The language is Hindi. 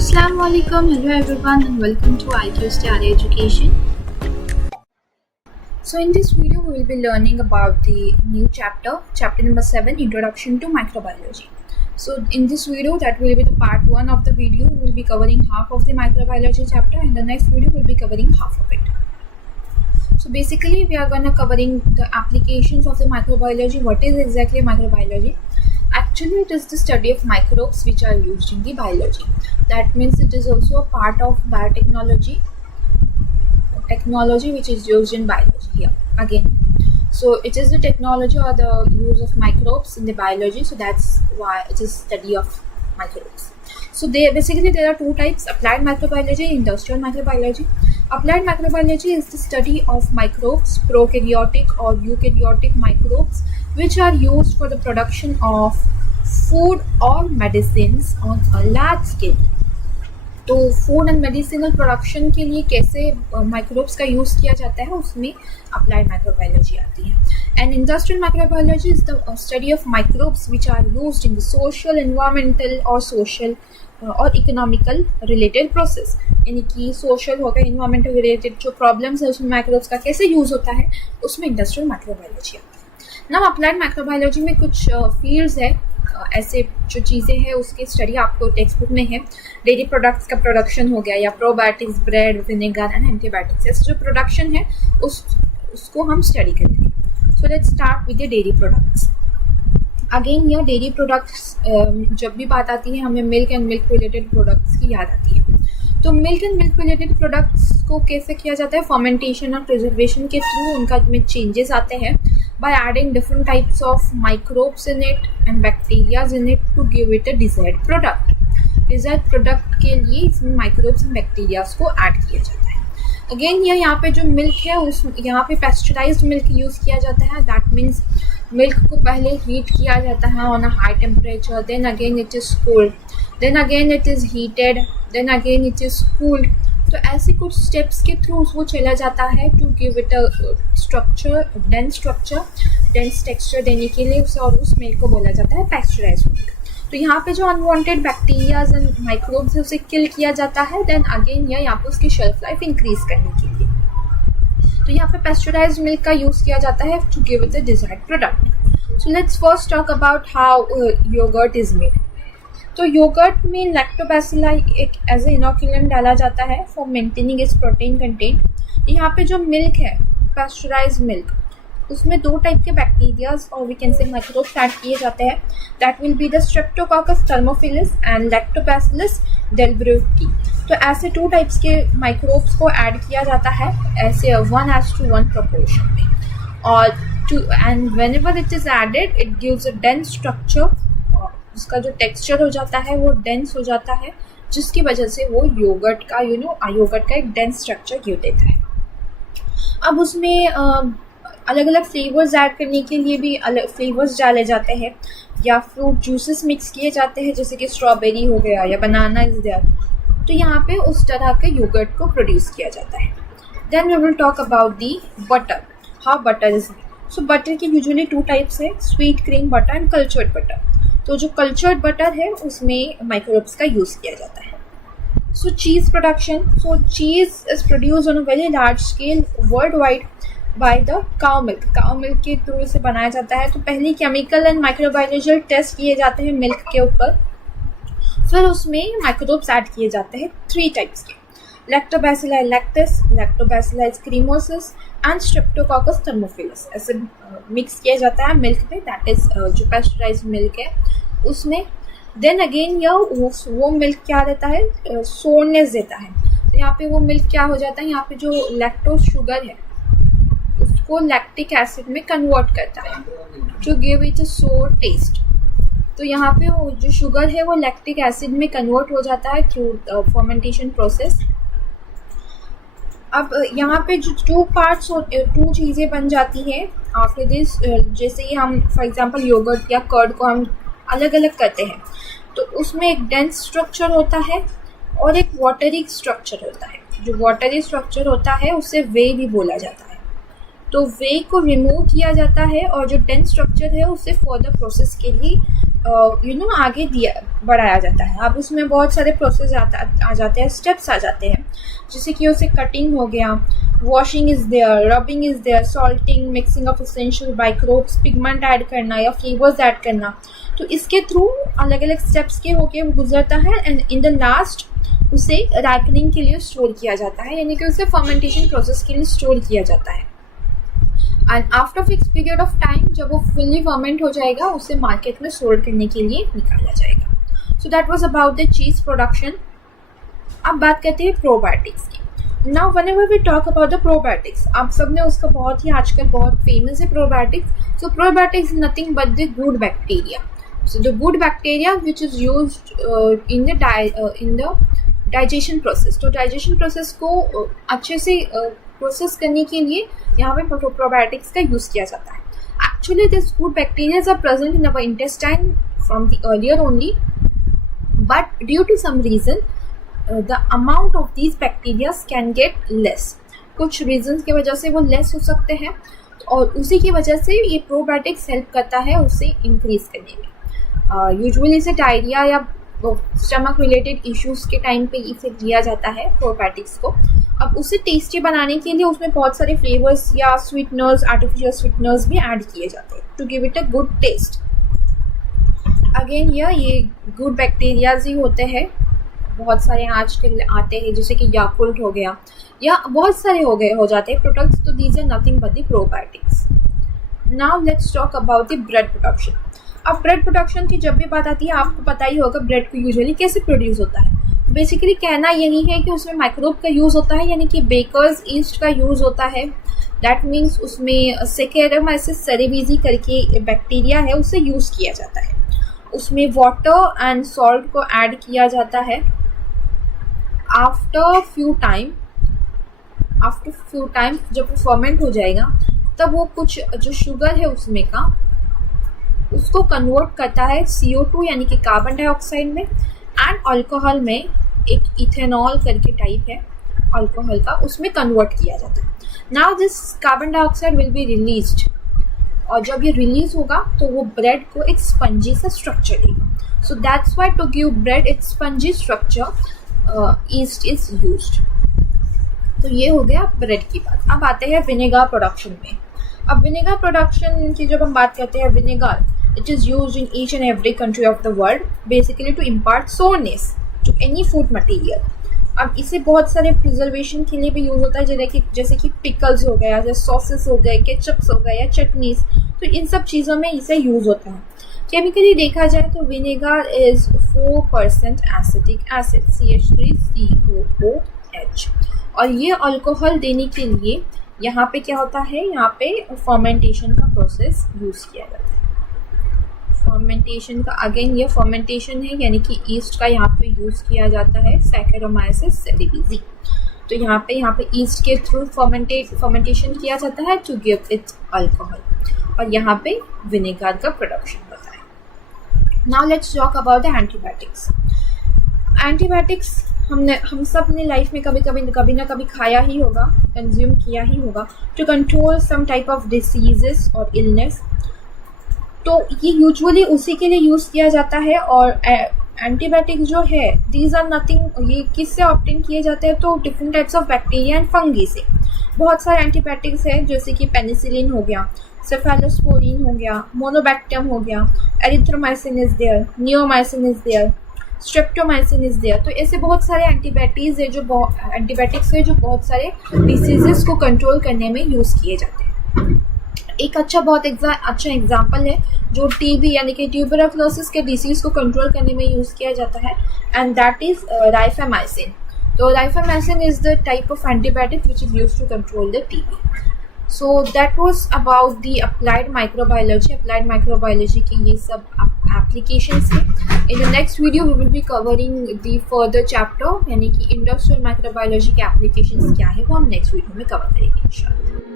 Assalamualaikum, hello everyone and welcome to IQ Study Education. So in this video we will be learning about the new chapter number 7, Introduction to Microbiology. So in this video, that will be the part 1 of the video. We will be covering half of the microbiology chapter and the next video will be covering half of it. So basically we are going to covering the applications of the microbiology. What is exactly microbiology? Actually, it is the study of microbes which are used in the biology. That means it is also a part of biotechnology, technology which is used in biology here again. So it is the technology or the use of microbes in the biology. So that's why it is study of microbes. So there are two types: applied microbiology, industrial microbiology. Applied microbiology is the study of microbes, prokaryotic or eukaryotic microbes, which are used for the production of food or medicines on a large scale. तो फूड एंड मेडिसिनल प्रोडक्शन के लिए कैसे माइक्रोब्स का यूज़ किया जाता है, उसमें अप्लाइड माइक्रोबायोलॉजी आती है. And industrial microbiology is the study of microbes which are used in the social, environmental और सोशल और इकोनॉमिकल रिलेटेड प्रोसेस. यानी कि सोशल होगा, इन्वायरमेंटल रिलेटेड जो प्रॉब्लम्स है उसमें माइक्रोब्स का कैसे यूज़ होता है, उसमें इंडस्ट्रियल माइक्रोबायोलॉजी आती है. नाउ अप्लाइड माइक्रोबायोलॉजी में कुछ फील्ड्स है, ऐसे जो चीज़ें हैं उसकी स्टडी आपको टेक्स्ट बुक में है. डेयरी प्रोडक्ट्स का प्रोडक्शन हो गया, या probiotics, bread, vinegar and antibiotics, ऐसे जो प्रोडक्शन है उसको हम स्टडी करेंगे. So let's start with the dairy products. Again यह डेयरी प्रोडक्ट्स जब भी बात आती है हमें milk and milk related products की याद आती है. तो milk and milk related products को कैसे किया जाता है? फर्मेंटेशन और प्रिजर्वेशन के थ्रू उनका में चेंजेस आते हैं by adding different types of microbes in it and bacteria in it to give it a desired product. Desired product के लिए इसमें microbes and bacteria को ऐड किया जाता है. अगेन यहाँ पे जो मिल्क है उस यहाँ पे पेस्चराइज्ड मिल्क यूज़ किया जाता है. दैट मीन्स मिल्क को पहले हीट किया जाता है on a high temperature, then again it is cold, then again it is heated, then again it is cooled. तो ऐसे कुछ स्टेप्स के थ्रू वो चला जाता है to give it a structure, dense texture देने के लिए उसे, और उस मिल्क को बोला जाता है पेस्चराइज्ड मिल्क. तो यहाँ पे जो अनवांटेड बैक्टीरियाज एंड माइक्रोब्स है उसे किल किया जाता है. देन अगेन यहाँ पे उसकी शेल्फ लाइफ इंक्रीज करने के लिए तो यहाँ पे पेस्चराइज्ड मिल्क का यूज़ किया जाता है to give it the desired product. So let's first talk about how yogurt is made. तो योगर्ट में लैक्टोबैसिलाई एक एज ए इनोक्यूलेंट डाला जाता है for maintaining its protein content. यहाँ पे जो मिल्क है पेस्चराइज्ड मिल्क, उसमें दो टाइप के बैक्टीरियाज और we can say microbes add किए जाते हैं. That will be the streptococcus thermophilus and lactobacillus delbrueckii. तो ऐसे टू टाइप्स के माइक्रोब्स को ऐड किया जाता है ऐसे 1:1 प्रोपोर्शन में. और and whenever it is added it gives a dense structure. उसका जो टेक्सचर हो जाता है वो डेंस हो जाता है, जिसकी वजह से वो योगर्ट का योगर्ट का एक डेंस स्ट्रक्चर गिव देता है. अब उसमें अलग अलग फ्लेवर्स ऐड करने के लिए भी अलग फ्लेवर्स डाले जाते हैं, या फ्रूट जूसेस मिक्स किए जाते हैं, जैसे कि स्ट्रॉबेरी हो गया या बनाना इज देयर. तो यहाँ पे उस तरह के योगर्ट को प्रोड्यूस किया जाता है. Then we will talk about the butter, how butter is made. So butter के यूजुअली टू टाइप्स है, sweet cream butter and cultured butter. तो जो कल्चर्ड बटर है उसमें माइक्रोब्स का यूज़ किया जाता है. So cheese production. So cheese is produce on a very large scale world wide by the cow milk. Cow milk के थ्रू इसे बनाया जाता है. तो पहले केमिकल एंड माइक्रोबायोलॉजिकल टेस्ट किए जाते हैं मिल्क के ऊपर, फिर उसमें माइक्रोब्स ऐड किए जाते हैं 3 टाइप्स के: lactobacilli lactis, lactobacilli cremoris and streptococcus thermophilus. ऐसे मिक्स किया जाता है मिल्क में, दैट इज जो पेस्चराइज्ड मिल्क है उसमें. देन अगेन वो मिल्क क्या देता है, सोरनेस देता है. तो यहाँ पे वो मिल्क क्या हो जाता है, यहाँ पे जो लैक्टोज शुगर है उसको लैक्टिक एसिड में कन्वर्ट करता है टू गिव इट अ सोर टेस्ट. तो यहाँ पे वो जो शुगर है वो लैक्टिक एसिड में कन्वर्ट हो जाता है थ्रू फर्मेंटेशन प्रोसेस. अब यहाँ पे जो टू चीज़ें बन जाती हैं आफ्टर दिस. जैसे कि हम फॉर एग्जांपल योगर्ट या कर्ड को हम अलग अलग करते हैं, तो उसमें एक डेंस स्ट्रक्चर होता है और एक वाटरी स्ट्रक्चर होता है. जो वाटरी स्ट्रक्चर होता है उसे वे भी बोला जाता है. तो वे को रिमूव किया जाता है और जो डेंस स्ट्रक्चर है उसे फर्दर प्रोसेस के लिए आगे बढ़ाया जाता है। अब उसमें बहुत सारे प्रोसेस आ जाते हैं, स्टेप्स आ जाते हैं, जैसे कि उसे कटिंग हो गया, washing is there, rubbing is there, salting, mixing of essential microbes, pigment add करना या फ्लेवर्स ऐड करना। तो इसके थ्रू अलग अलग स्टेप्स के होके वो गुजरता है एंड इन द लास्ट उसे राइपनिंग के लिए स्टोर किया जाता है, यानी कि उसे फर्मेंटेशन प्रोसेस के लिए स्टोर किया जाता है। And after fix period of time जब वो फुल्ली फर्मेंट हो जाएगा उसे मार्केट में सोल्ड करने के लिए निकाला जाएगा। So that was about the cheese production. अब बात करते हैं प्रोबायोटिक्स की। Now whenever we talk about the probiotics, आप सब ने उसका बहुत ही आजकल बहुत फेमस है probiotics. So probiotics is nothing but the good bacteria. So the good bacteria which is used in the digestion process. तो डाइजेशन प्रोसेस को अच्छे से प्रोसेस करने के लिए यहाँ पे प्रोबायोटिक्स का यूज़ किया जाता है। Actually this good bacterias are present in our intestine from the earlier only, but due to some reason the amount of these bacterias can get less. कुछ रीजन्स की वजह से वो लेस हो सकते हैं और उसी की वजह से ये प्रोबायोटिक्स हेल्प करता है उसे इंक्रीज करने में। यूजुअली इसे डायरिया या स्टमक रिलेटेड इश्यूज़ के टाइम पे इसे दिया जाता है प्रोबायोटिक्स को। अब उसे टेस्टी बनाने के लिए उसमें बहुत सारे फ्लेवर्स या स्वीटनर्स, आर्टिफिशियल स्वीटनर्स भी ऐड किए जाते हैं to give it a good taste. Again ये गुड बैक्टीरियाज ही होते हैं। बहुत सारे आजकल आते हैं जैसे कि याकुल्ट हो गया या बहुत सारे हो जाते हैं प्रोडक्ट्स। तो these are nothing but the probiotics. Now let's talk about the bread production. अब ब्रेड प्रोडक्शन की जब भी बात आती है आपको पता ही होगा ब्रेड को यूजुअली कैसे प्रोड्यूस होता है। बेसिकली कहना यही है कि उसमें माइक्रोब का यूज़ होता है, यानी कि बेकर्स ईस्ट का यूज़ होता है। दैट मीन्स उसमें सेकेरोमाइसिस सेरेवीजी करके बैक्टीरिया है उसे यूज़ किया जाता है। उसमें वाटर एंड सॉल्ट को ऐड किया जाता है। आफ्टर फ्यू टाइम जब वो फर्मेंट हो जाएगा तब वो कुछ जो शुगर है उसमें का उसको कन्वर्ट करता है CO2 यानी कि कार्बन डाइऑक्साइड में, एंड अल्कोहल में एक इथेनॉल करके टाइप है अल्कोहल का, उसमें कन्वर्ट किया जाता है। Now this carbon dioxide will be released, और जब ये रिलीज होगा तो वो ब्रेड को एक स्पंजी सा स्ट्रक्चर देगा। So that's why to give bread its spongy structure yeast is used. तो ये हो गया ब्रेड की बात। अब आते हैं विनेगर प्रोडक्शन में। अब विनेगर प्रोडक्शन की जब हम बात करते हैं, vinegar it is used in each and every country of the world basically to impart sourness to any food material। अब इसे बहुत सारे प्रिजर्वेशन के लिए भी यूज़ होता है, जैसे कि पिकल्स हो गया, जैसे सॉसेस हो गए, केचप्स हो गए या चटनीस, तो इन सब चीज़ों में इसे यूज़ होता है। केमिकली देखा जाए तो vinegar is 4% acetic acid CH3COOH, और ये अल्कोहल देने के लिए यहाँ पे क्या होता है, यहाँ पे फर्मेंटेशन का प्रोसेस यूज़ किया जाता है। फर्मेंटेशन का अगेन ये फर्मेंटेशन है, यानी कि ईस्ट का यहाँ पे यूज़ किया जाता है सैकेरोमाइसिस सेरेवीजी। तो यहाँ पे ईस्ट के थ्रू फर्मेंटेशन किया जाता है टू गिव इट अल्कोहल, और यहाँ पे विनेगर का प्रोडक्शन होता है। Now let's talk about the antibiotics. Antibiotics हम सब ने लाइफ में कभी ना कभी खाया ही होगा, कंज्यूम किया ही होगा to control some type of diseases और इलनेस। तो ये यूजुअली उसी के लिए यूज़ किया जाता है। और एंटीबायोटिक्स जो है दीज आर नथिंग, ये किससे ऑब्टेन किए जाते हैं, तो different types of bacteria and fungi से। बहुत सारे एंटीबायोटिक्स हैं जैसे कि पेनिसिलिन हो गया, सेफेलोस्पोरिन हो गया, मोनोबैक्टीरियम हो गया, erythromycin is there, neomycin is there, streptomycin is there. तो ऐसे बहुत सारे एंटीबायोटिक्स है जो बहुत सारे डिसीजेस को कंट्रोल करने में यूज़ किए जाते हैं। एक बहुत अच्छा एग्जाम्पल है जो टीबी यानी कि ट्यूबरक्लोसिस के डिसीज़ को कंट्रोल करने में यूज़ किया जाता है, एंड दैट इज़ राइफामाइसिन। तो rifamycin is the type of antibiotic which is used to control the TB. So that was about the applied microbiology की ये सब एप्लीकेशंस हैं। In the next video we will be covering the further chapter, यानी कि इंडस्ट्रियल माइक्रोबायोलॉजी के एप्लीकेशंस क्या है वो हम नेक्स्ट वीडियो में कवर करेंगे इंशाल्लाह।